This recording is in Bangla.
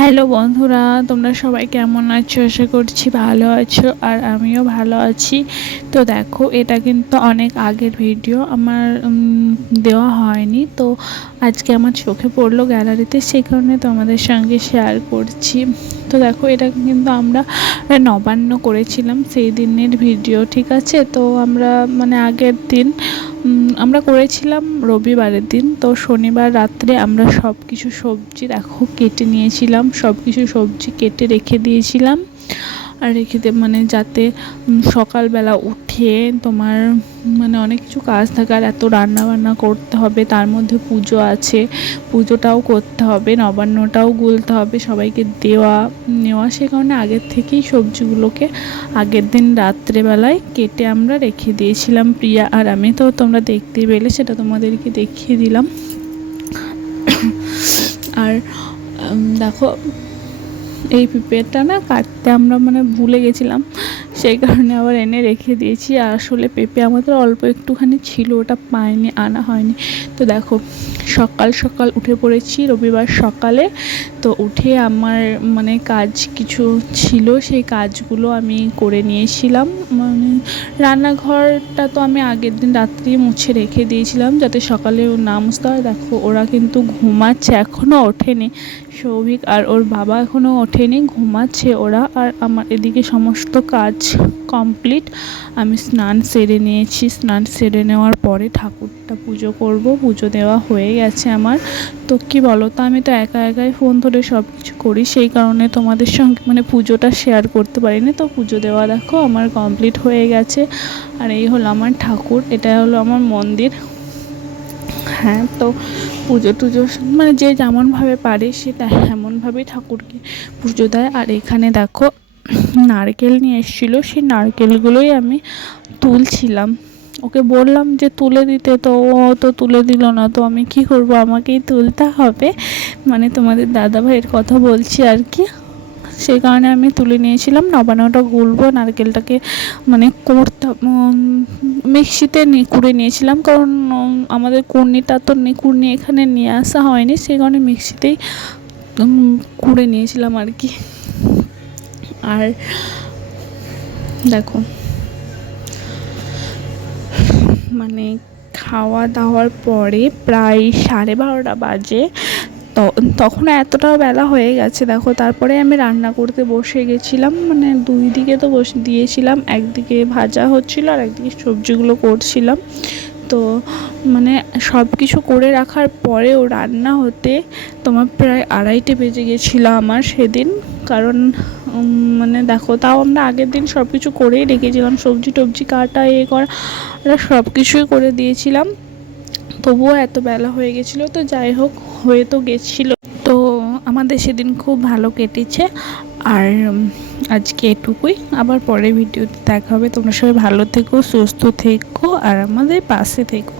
হ্যালো বন্ধুরা, তোমরা সবাই কেমন আছো? আশা করছি ভালো আছো, আর আমিও ভালো আছি। তো দেখো, এটা কিন্তু অনেক আগের ভিডিও, আমার দেওয়া হয়নি। তো আজকে আমার চোখে পড়লো গ্যালারিতে, সেই কারণে তোমাদের সঙ্গে শেয়ার করছি। তো দেখো, এটা কিন্তু আমরা নবান্ন করেছিলাম সেই দিনের ভিডিও, ঠিক আছে? তো আমরা আগের দিন আমরা করেছিলাম রবিবারের দিন। তো শনিবার রাত্রে আমরা সব কিছু সবজি দেখো কেটে নিয়েছিলাম, সব কিছু সবজি কেটে রেখে দিয়েছিলাম। আর রেখে যাতে সকালবেলা উঠে তোমার অনেক কিছু কাজ থাকে, আর এত রান্না বান্না করতে হবে, তার মধ্যে পুজো আছে, পুজোটাও করতে হবে, নবান্নটাও গুলতে হবে, সবাইকে নেওয়া। সে কারণে আগের থেকেই সবজিগুলোকে আগের দিন রাত্রেবেলায় কেটে আমরা রেখে দিয়েছিলাম, প্রিয়া আর আমি। তো তোমরা দেখতে পেলে, সেটা তোমাদেরকে দেখিয়ে দিলাম। আর দেখো, এই পেঁপেটা না কাটতে আমরা ভুলে গেছিলাম, সেই কারণে আবার এনে রেখে দিয়েছি। আর আসলে পেঁপে আমাদের অল্প একটুখানি ছিল, ওটা পাইনি, আনা হয়নি। তো দেখো, সকাল সকাল উঠে পড়েছি রবিবার সকালে। তো উঠে আমার কাজ কিছু ছিল, সেই কাজগুলো আমি করে নিয়েছিলাম। রান্নাঘরটা তো আমি আগের দিন রাত্রি মুছে রেখে দিয়েছিলাম, যাতে সকালে না মুছতে হয়। দেখো, ওরা কিন্তু ঘুমাচ্ছে, এখনও ওঠেনি। সৌভিক আর ওর বাবা এখনও ওঠেনি, ঘুমাচ্ছে ওরা। আর আমার এদিকে সমস্ত কাজ কমপ্লিট। আমি স্নান সেরে নিয়েছি, স্নান সেরে নেওয়ার পরে ঠাকুরটা পুজো করব। পুজো দেওয়া হয়ে গেছে আমার। তো কী বলো তো, আমি তো একাই ফোন ধরে সব কিছু করি, সেই কারণে তোমাদের সঙ্গে পুজোটা শেয়ার করতে পারিনি। তো পুজো দেওয়া দেখো আমার কমপ্লিট হয়ে গেছে। আর এই হলো আমার ঠাকুর, এটা হলো আমার মন্দির। হ্যাঁ, তো পুজো টুজো যে যেমনভাবে পারে সেটা এমনভাবেই ঠাকুরকে পুজো দেয়। আর এখানে দেখো, নারকেল নিয়ে এসেছিলো, সেই নারকেলগুলোই আমি তুলছিলাম। ওকে বললাম যে তুলে দিতে, তো ও তো তুলে দিল না। তো আমি কি করব, আমাকেই তুলতে হবে। তোমাদের দাদাভাইয়ের কথা বলছি আর কি। সেই কারণে আমি তুলে নিয়েছিলাম। নবান্নটা গুলবো, নারকেলটাকে করতে মিক্সিতে কুড়ে নিয়েছিলাম, কারণ আমাদের কুড়নিটা তো কুড়নি এখানে নিয়ে আসা হয়নি, সেই কারণে মিক্সিতেই কুড়ে নিয়েছিলাম আর কি। আর দেখো, খাওয়া দাওয়ার পরে প্রায় 12:30 বাজে। তখন এতটাও বেলা হয়ে গেছে দেখো। তারপরে আমি রান্না করতে বসে গেছিলাম, দুই দিকে তো বসে দিয়েছিলাম, একদিকে ভাজা হচ্ছিলো আর একদিকে সবজিগুলো করছিলাম। তো সব কিছু করে রাখার পরেও রান্না হতে তোমার প্রায় 2:30 বেজে গেছিলো আমার সেদিন। কারণ দেখো, তাও আমরা আগের দিন সব কিছু করেই রেখেছিলাম, সবজি টবজি কাটা করা সব কিছুই করে দিয়েছিলাম। তবুও এত বেলা হয়ে গেছিলো। তো যাই হোক, হয়ে তো গেছিলো। তো আমাদের সেদিন খুব ভালো কেটেছে। আর আজকে এটুকুই, আবার পরে ভিডিওতে দেখা হবে। তোমরা সবাই ভালো থেকো, সুস্থ থেকো, আর আমাদের পাশে থেকো।